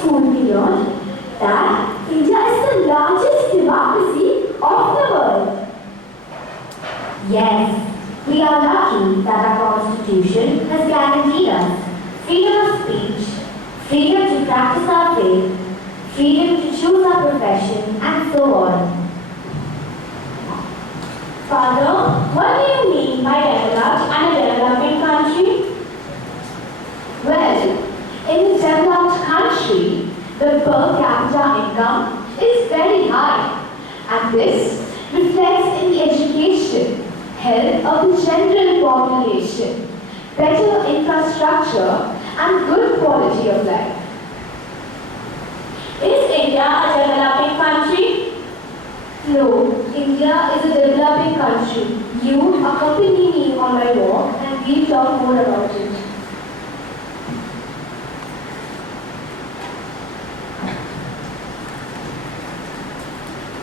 school we learned that India is the largest democracy of the world. Yes, we are lucky that our constitution has guaranteed us freedom of speech, freedom to practice our faith, freedom to choose our profession, and so on. Father, what do you mean by developed and a developing country? Well, in a developed country, the per capita income is very high, and this reflects in the education, health of the general population, better infrastructure, and good quality of life. Is India a developing country? No, India is a developing country. You accompany me on my walk and we'll talk more about it.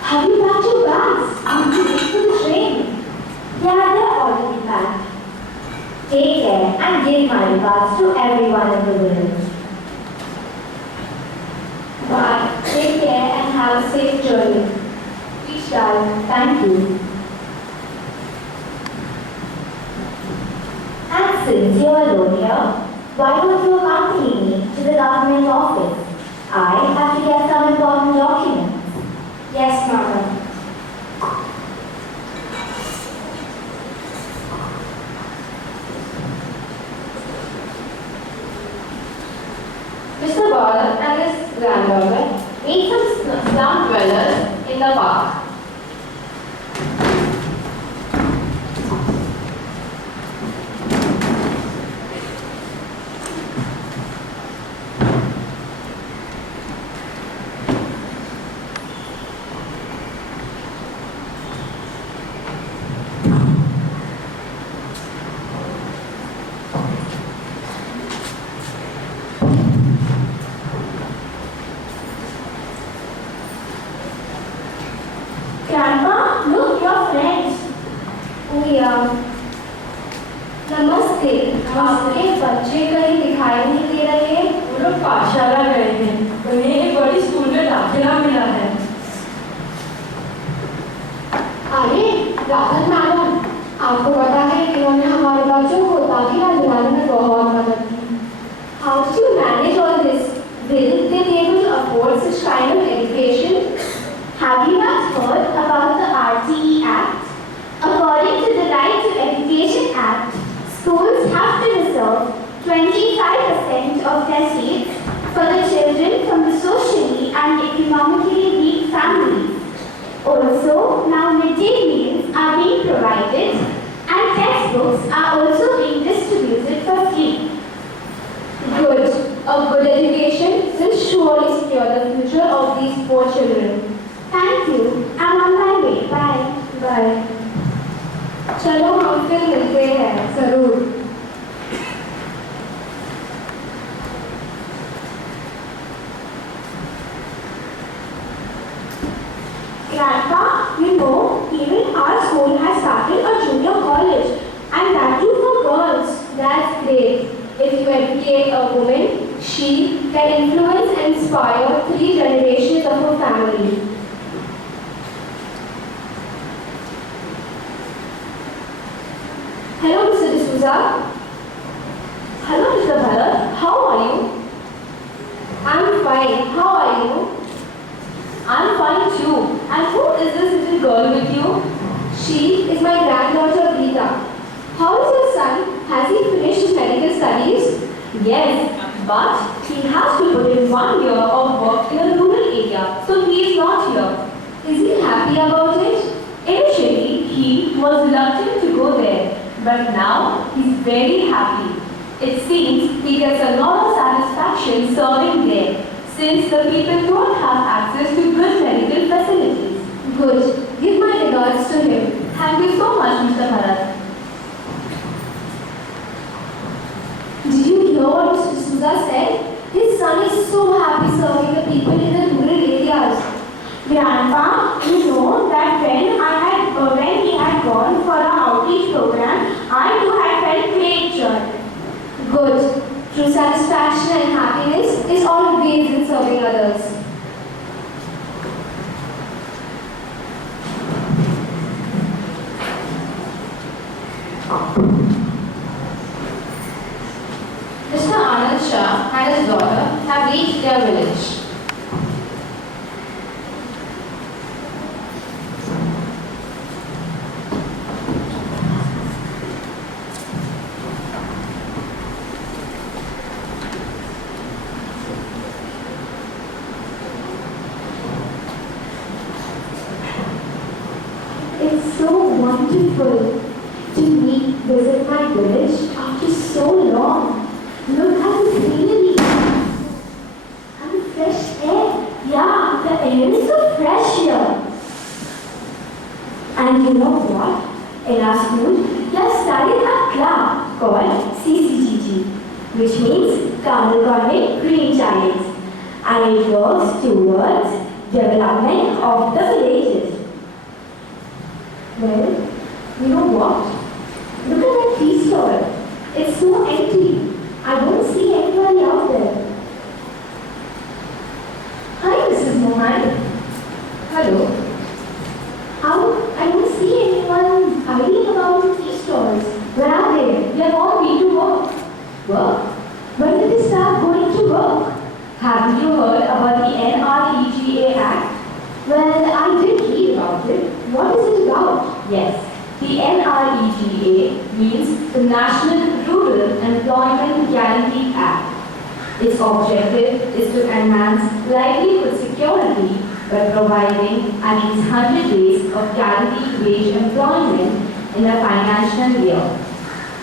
Have you packed your bags? I'm waiting for the train. Yeah, they're already packed. Take care and give my regards to everyone in the village. Bye. Take care and have a safe journey. Please, darling. Thank you. And since you're alone here, why don't you accompany me to the government office? I have to get some important documents. Yes, Madam. Mr. Bharat and his granddaughter meet some slum dwellers in the park. Grandma, look, your friends. Oh yeah. नमस्ते। आपके बच्चे कहीं दिखाई नहीं दे रहे? वो लोग पाठशाला गए हैं। उन्हें एक बड़ी स्कूल में दाखिला मिला है। अरे राधन मैडम, आपको पता है कि उन्होंने हमारे बच्चों को दाखिला दिलाने में बहुत मदद की। How did you manage all this? Will they be able to afford such kind of education? Have you not heard about the RTE Act? According to the Right to Education Act, schools have to reserve 25% of their seats for the children from the socially and economically weak families. Also, now midday meals are being provided and textbooks are also being distributed for free. Good. A good education will surely secure the future of these poor children. Thank you. I'm on my way. Bye. Bye. चलो हम फिर मिलते हैं जरूर। Grandpa, you know, even our school has started a junior college, and that too for girls. That's great. If you educate a woman, she can influence and inspire 3 generations of her family. Hello, Mr. D'Souza. Hello, Mr. Bharat. How are you? I'm fine. How are you? I'm fine too. And who is this little girl with you? She is my granddaughter, Geeta. How is your son? Has he finished his medical studies? Yes, but he has to put in 1 year of work in a rural area, so he is not here. Is he happy about it? Initially, he was reluctant to go there, but now he's very happy. It seems he gets a lot of satisfaction serving there, since the people don't have access to good medical facilities. Good. Give my regards to him. Thank you so much, Mr. Bharat. Did you hear what Mr. D'Souza said? His son is so happy serving the people in the rural areas. Grandpa, you know that when he had gone for our outreach program, I too had felt great joy. Good. True satisfaction and happiness is always in serving others. Mr. Anand Shah and his daughter have reached their village. It's so wonderful to visit my village after so long. Look at the scenery and the fresh air. Yeah, the air is so fresh here. And you know what? In our school, we have studied a club called CCGG, which means Kamal Government Green Giants, and it works towards development of the villages. Well, you know what? Look at that tea stall. It's so empty. I don't see anybody out there. Hi, Mrs. Mohan. Hello. I don't see anyone hiding about the tea stalls. Where are they? They have all been to work. Work? When did they start going to work? Haven't you heard about the NREGA Act? Well, I did read about it. What is it about? Yes. The NREGA means the National Rural Employment Guarantee Act. Its objective is to enhance livelihood security by providing at least 100 days of guaranteed wage employment in a financial year.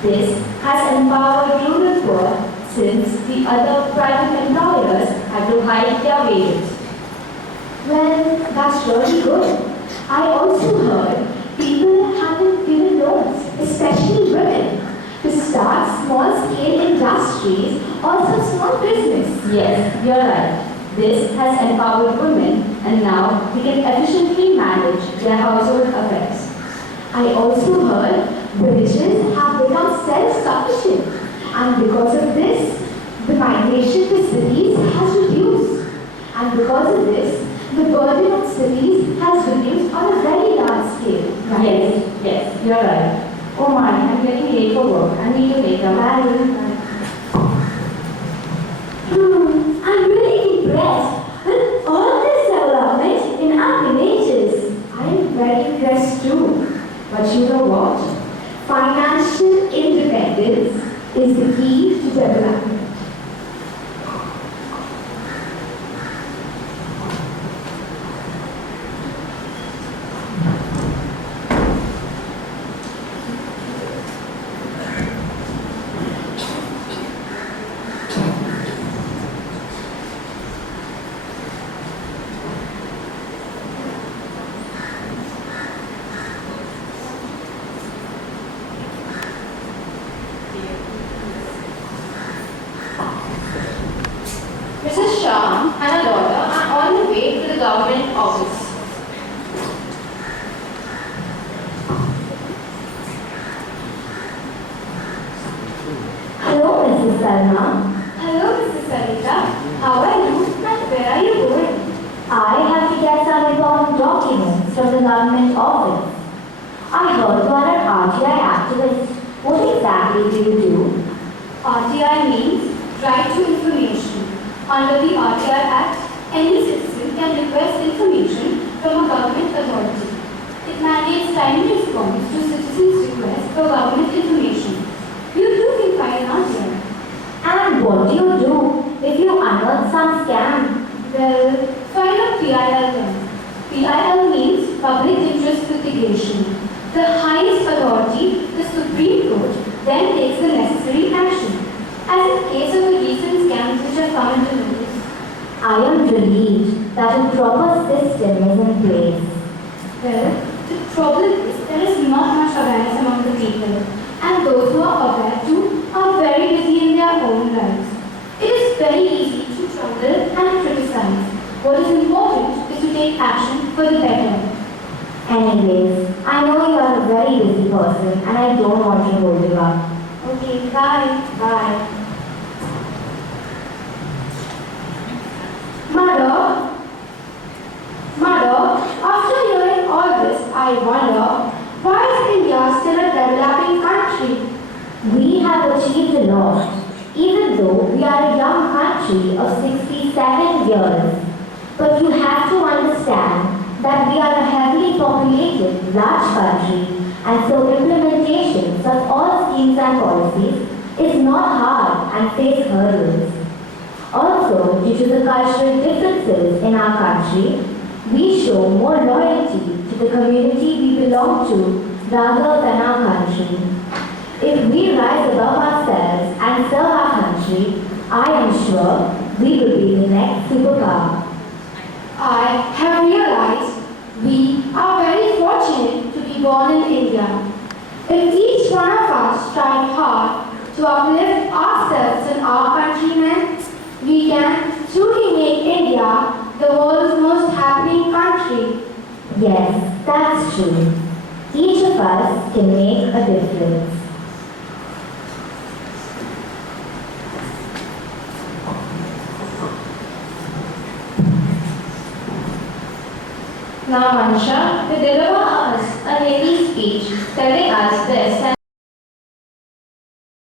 This has empowered rural poor since the other private employers had to hike their wages. Well, that's really good. I also heard people have been given loans, especially women, to start small-scale industries or some small business. Yes, you're right. This has empowered women and now they can efficiently manage their household affairs. I also heard villages have become self-sufficient, and because of this, the migration to cities has reduced. And because of this, the burden on cities has reduced on a very large scale. Right? Yes, you're right. Oh my, I'm getting late for work. I need to make a Bye. I'm really impressed with all this development in our villages. I am very impressed too. But you know what? Financial independence is the key to development. Mrs. Shah and her daughter are on the way to the government office. Hello, Mrs. Salma. Hello, Mrs. Sarita. How are you and where are you going? I have to get some important documents from the government office. I heard you are an RTI activist. What exactly do you do? RTI means Right to Information. Under the RTI Act, any citizen can request information from a government authority. It mandates timely response to citizens' requests for government information. You too can find an RTI. And what do you do if you unearth some scam? Well, file a PIL then. PIL means Public Interest Litigation. The highest authority, the Supreme Court, then takes the necessary action. As in case of the recent scams which have come into notice. I am relieved that a proper system is in place. Well, the problem is there is not much awareness among the people, and those who are aware too are very busy in their own lives. It is very easy to trouble and criticize. What is important is to take action for the better. Anyways, I know you are a very busy person and I don't want to hold you up. Okay, bye. Bye. country of 67 years. But you have to understand that we are a heavily populated, large country, and so implementations of all schemes and policies is not hard and face hurdles. Also, due to the cultural differences in our country, we show more loyalty to the community we belong to rather than our country. If we rise above ourselves and serve our country, I am sure we will be the next superpower. I have realized we are very fortunate to be born in India. If each one of us strive hard to uplift ourselves and our countrymen, we can truly make India the world's most happening country. Yes, that's true. Each of us can make a difference. Now, Mansha will deliver us a lengthy speech telling us the essence